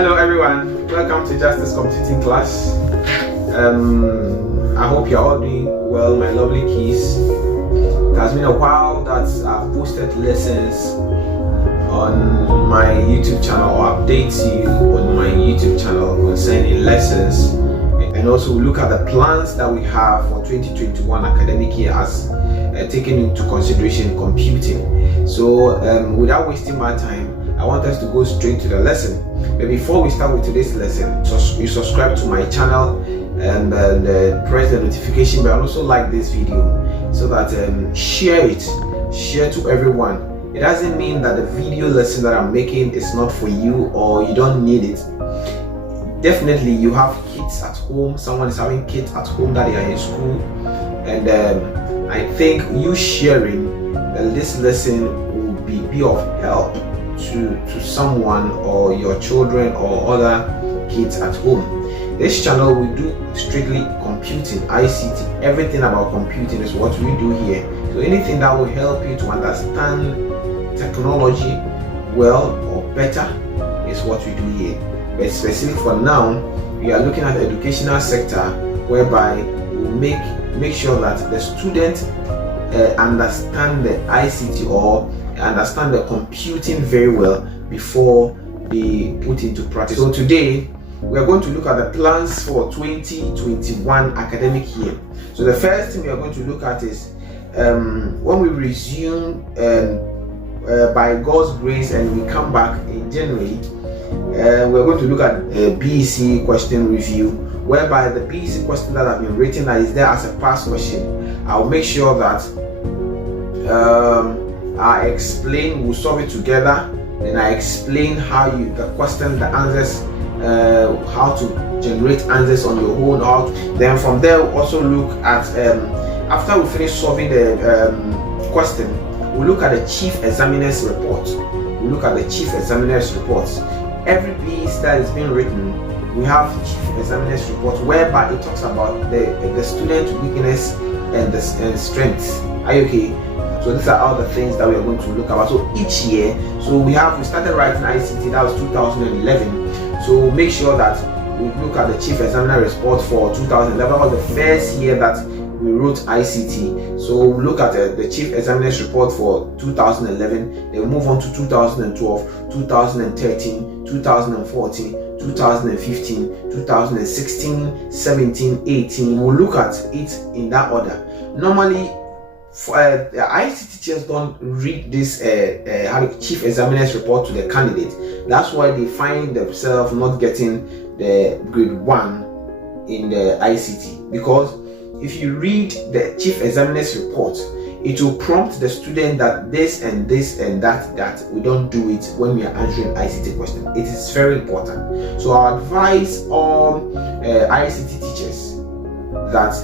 Hello everyone, welcome to Justice Computing class. I hope you're all doing well, my lovely keys. It has been a while that I've posted lessons on my YouTube channel or updates you on my YouTube channel concerning lessons, and also look at the plans that we have for 2021 academic year as taking into consideration computing. So without wasting my time, I want us to go straight to the lesson. But before we start with today's lesson, you subscribe to my channel and press the notification bell. Also like this video so that share to everyone. It doesn't mean that the video lesson that I'm making is not for you or you don't need it. Definitely you have kids at home, someone is having kids at home that they are in school, and I think you sharing this lesson will be of help to someone or your children or other kids at home. This channel will do strictly computing, ICT, everything about computing is what we do here. So anything that will help you to understand technology well or better is what we do here. But specific for now, we are looking at the educational sector, whereby we make sure that the student understand the ICT or understand the computing very well before they put into practice. So today we are going to look at the plans for 2021 academic year. So the first thing we are going to look at is when we resume by God's grace and we come back in January, we're going to look at a BECE question review, whereby the BECE question that have been written that is there as a past question. I'll make sure that I explain, we'll solve it together, and I explain how the question, the answers, how to generate answers on your own. Then from there we'll also look at, after we finish solving the question, we'll look at the chief examiner's report. We'll look at the chief examiner's reports. Every piece that is being written, we have chief examiner's report, whereby it talks about the student weakness and the strengths. Are you okay? So these are all the things that we are going to look about. So each year, so we started writing ICT, that was 2011. So make sure that we look at the chief examiner report for 2011. That was the first year that we wrote ICT. So we look at the chief examiner's report for 2011. Then we move on to 2012, 2013, 2014, 2015, 2016, 17, 18. We'll look at it in that order. Normally, the ICT teachers don't read this chief examiner's report to the candidate. That's why they find themselves not getting the grade 1 in the ICT, because if you read the chief examiner's report, it will prompt the student that this and this and that we don't do it when we are answering ICT questions. It is very important. So I advise all ICT teachers that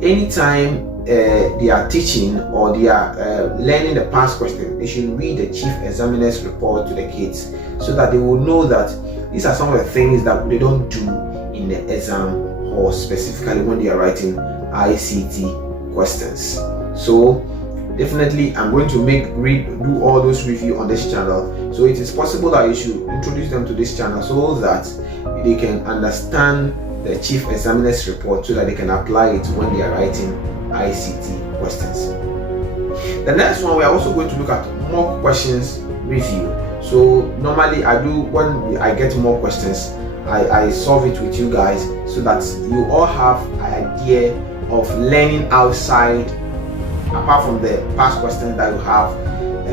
anytime they are teaching or they are learning the past question, they should read the chief examiner's report to the kids, so that they will know that these are some of the things that they don't do in the exam, or specifically when they are writing ICT questions. So definitely I'm going to do all those review on this channel. So it is possible that you should introduce them to this channel so that they can understand the chief examiner's report, so that they can apply it when they are writing ICT questions. The next one, we are also going to look at mock questions review. So normally I do, when I get more questions, I solve it with you guys, so that you all have an idea of learning outside, apart from the past questions that you have.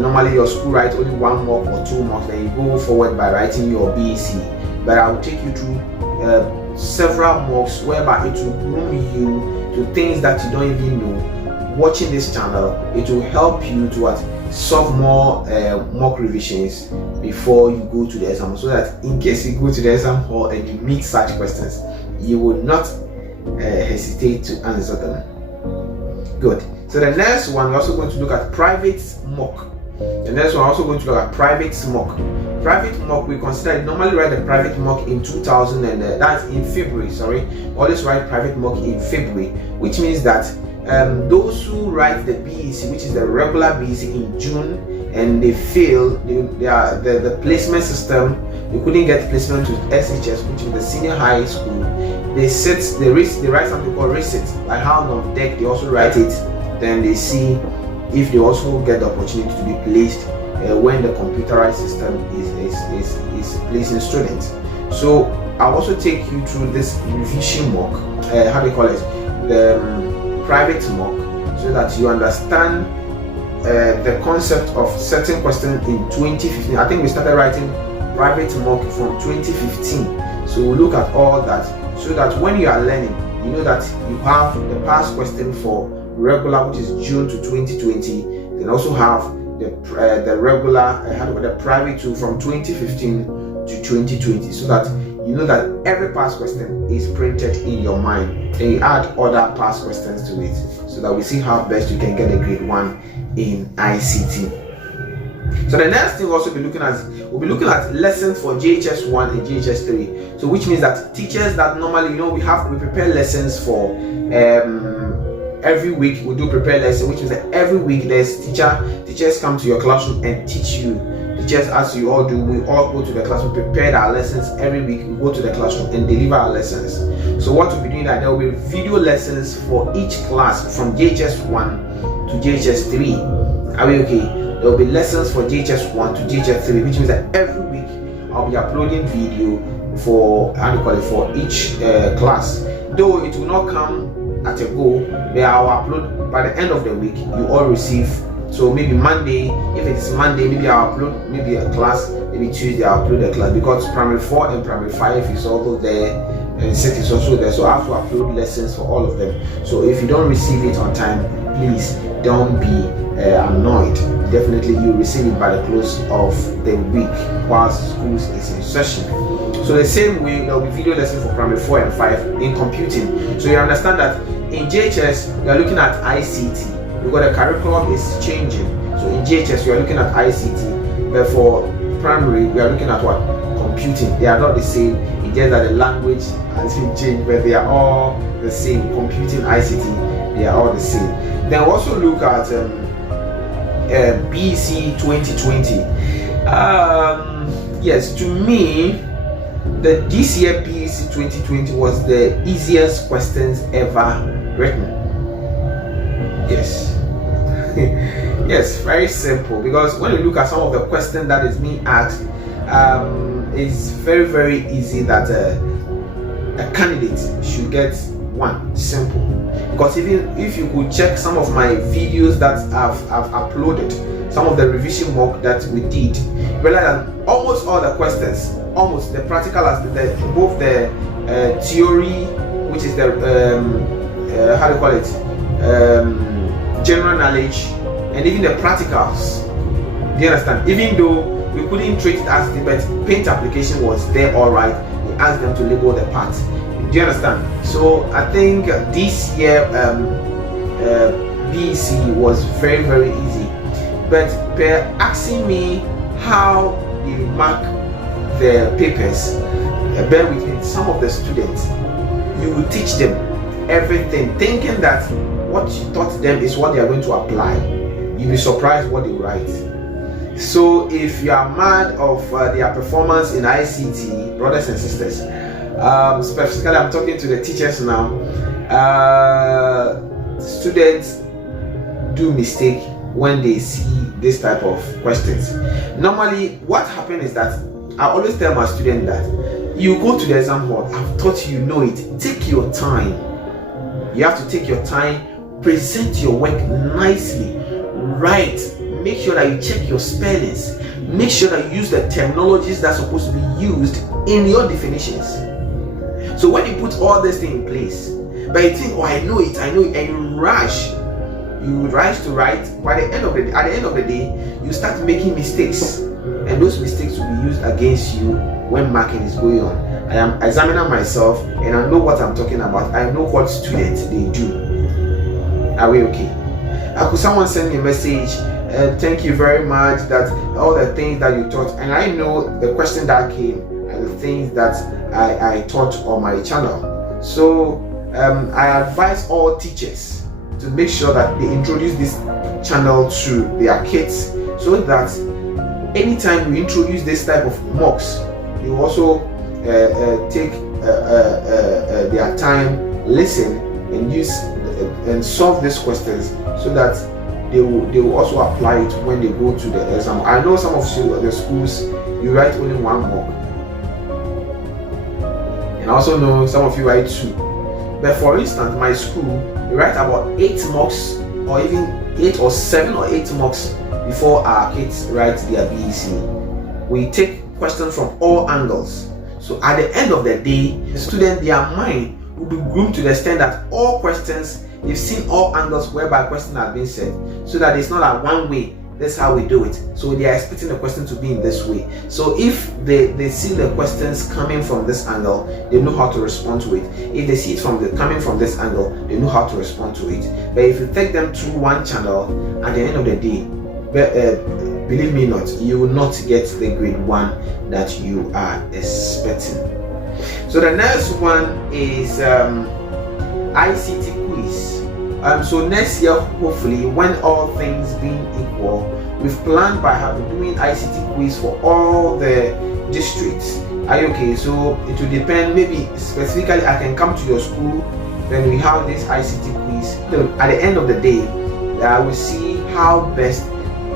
Normally your school writes only one mock or two mocks, then you go forward by writing your BECE. But I will take you through several mocks, whereby it will groom you to things that you don't even know. Watching this channel, it will help you to solve more mock revisions before you go to the exam, so that in case you go to the exam hall and you meet such questions, you will not hesitate to answer them. Good. So the next one, we're also going to look at private mock. The next one, we're also going to look at private mock. Private mock, we consider, normally write the private mock in 2000 and that's in February. Sorry, always write private mock in February, which means that those who write the BECE, which is the regular BECE, in June and they fail, the placement system, they couldn't get placement to SHS, which is the senior high school. They write something called receipt, like how on deck they also write it. Then they see if they also get the opportunity to be placed when the computerized system is placing students. So I'll also take you through this revision mock, how do you call it, the private mock, so that you understand the concept of certain questions in 2015. I think we started writing private mock from 2015. So we'll look at all that, so that when you are learning, you know that you have the past question for regular, which is June to 2020, then also have the regular, the private two from 2015 to 2020, so that you know that every past question is printed in your mind, and you add other past questions to it, so that we see how best you can get a grade 1 in ICT. So the next thing we'll also be looking at lessons for JHS 1 and JHS 3. So which means that teachers that normally, we prepare lessons for every week. We do prepare lessons, which means that every week there's teachers come to your classroom and teach you. Teachers, as you all do, we all go to the classroom, prepare our lessons every week. We go to the classroom and deliver our lessons. So what we'll be doing that there will be video lessons for each class from JHS 1 to JHS 3. Are we okay? There will be lessons for JHS 1 to JHS 3, which means that every week I'll be uploading video for for each class. Though it will not come at a go, but I'll upload by the end of the week. You all receive. So maybe Monday, if it is Monday, maybe I'll upload maybe a class. Maybe Tuesday I'll upload a class, because primary 4 and primary 5 is also there, and 6 is also there. So I have to upload lessons for all of them. So if you don't receive it on time, please don't be annoyed. Definitely you receive it by the close of the week whilst schools is in session. So the same way, there will be video lessons for primary 4 and 5 in computing. So you understand that in JHS we are looking at ICT, because the curriculum is changing. So in JHS we are looking at ICT, but for primary we are looking at what? Computing. They are not the same. It's just that the language has been changed, but they are all the same. Computing, ICT, they are all the same. Then we also look at BECE 2020. Yes, to me, this year BECE 2020 was the easiest questions ever written. Yes. Yes, very simple, because when you look at some of the questions that is being asked, it's very easy that a candidate should get one. Simple. Because even if you could check some of my videos that I've uploaded, some of the revision work that we did, you realize that almost all the questions, almost the practical as both the theory, which is the how do you call it, general knowledge, and even the practicals. Do you understand? Even though we couldn't treat it as the but paint application was there, all right, we asked them to label the parts. Do you understand? So I think this year BECE was very easy. But per asking me how you mark the papers, bear with me, some of the students, you will teach them everything, thinking that what you taught them is what they are going to apply. You'll be surprised what they write. So if you are mad of their performance in ICT, brothers and sisters, specifically I'm talking to the teachers now, students do mistake when they see this type of questions. Normally what happens is that I always tell my students that you go to the exam hall, I've taught you know it, take your time. You have to take your time, present your work nicely, write, make sure that you check your spellings, make sure that you use the terminologies that's supposed to be used in your definitions. So when you put all this thing in place, but you think, oh, I know it, and you rush to write, by the end of the day, you start making mistakes, and those mistakes will be used against you when marking is going on. I am examining myself, and I know what I'm talking about. I know what students they do. Are we okay? Could someone send me a message? Thank you very much. That all the things that you taught, and I know the question that came and the things that I taught on my channel. So I advise all teachers to make sure that they introduce this channel to their kids so that anytime we introduce this type of mocks, they will also take their time, listen, and use and solve these questions, so that they will also apply it when they go to the exam. I know some of the schools, you write only one mock, and I also know some of you write 2. But for instance, my school, we write about 8 mocks, or even 8 or 7 or 8 mocks before our kids write their BECE. We take questions from all angles. So at the end of the day, the student, their mind will be groomed to the extent that all questions, they've seen all angles whereby questions have been said, so that it's not like one way, that's how we do it. So they are expecting the question to be in this way. So if they see the questions coming from this angle, they know how to respond to it. If they see it coming from this angle, they know how to respond to it. But if you take them through one channel, at the end of the day, believe me not, you will not get the grade 1 that you are expecting. So the next one is ICT quiz. So next year, hopefully, when all things being equal, we've planned by doing ICT quiz for all the districts. Are you okay? So it will depend. Maybe specifically, I can come to your school, then we have this ICT quiz. At the end of the day, I will see how best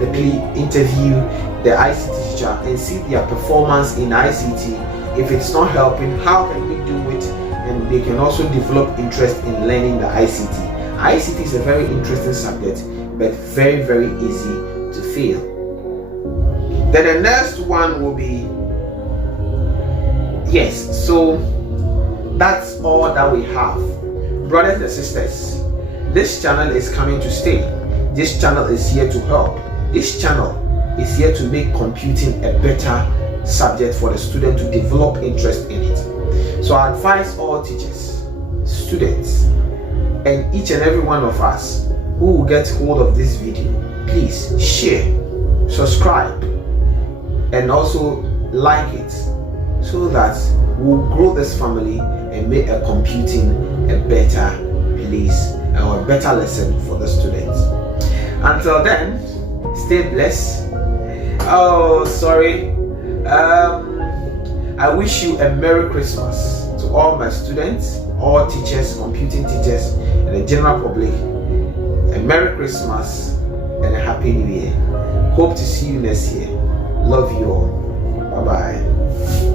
the interview the ICT teacher and see their performance in ICT. If it's not helping, how can we do it? And they can also develop interest in learning the ICT. ICT is a very interesting subject, but very, very easy to fail. Then the next one will be, yes, so that's all that we have. Brothers and sisters, this channel is coming to stay. This channel is here to help. This channel is here to make computing a better subject for the student to develop interest in it. So I advise all teachers, students, and each and every one of us who will get hold of this video, please share, subscribe, and also like it, so that we'll grow this family and make a computing a better place or a better lesson for the students. Until then, stay blessed. Oh, sorry. I wish you a Merry Christmas to all my students, all teachers, computing teachers, and the general public. A Merry Christmas and a Happy New Year. Hope to see you next year. Love you all. Bye bye.